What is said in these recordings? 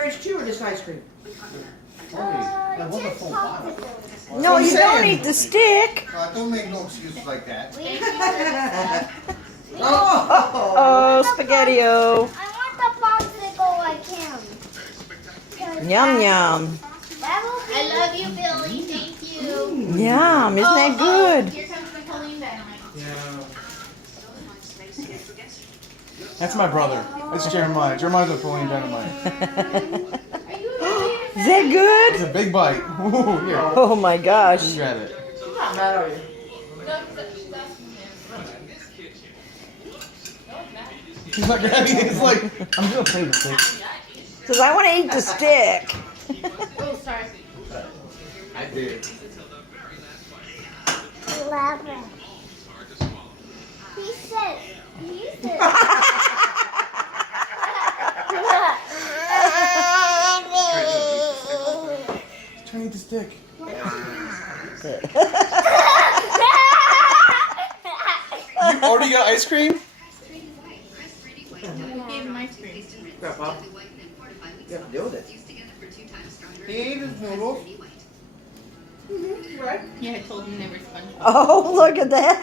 blueberries too, or just ice cream? That was a full bottle. No, you don't eat the stick. Don't make no excuses like that. Oh, Spaghetti-O. I want the popsicle like him. Yum, yum. That will be. I love you, Billy. Thank you. Yum, isn't that good? Here comes Napoleon Dynamite. That's my brother. That's Jeremiah. Jeremiah's Napoleon Dynamite. Is that good? It's a big bite. Ooh, here. Oh my gosh. You grab it. You're not mad, are you? He's not grabbing it. He's like, I'm gonna play with it. Says, I want to eat the stick. Oh, sorry. I did. 11. He said. Try to eat the stick. You already got ice cream? We gave him ice cream. Yeah, Pop. You have to deal with it. He ate his noodles. Right. Yeah, I told him they were SpongeBob. Oh, look at that.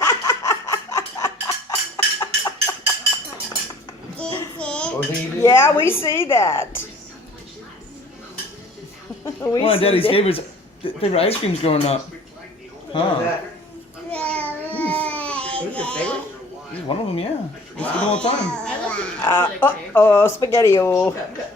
Yeah, we see that. We One of see Daddy's that. favorite ice creams growing up. Huh. That. Who's your favorite? He's one of them, yeah. He's the whole time. I love the Oh, Spaghetti-O. Yeah, good.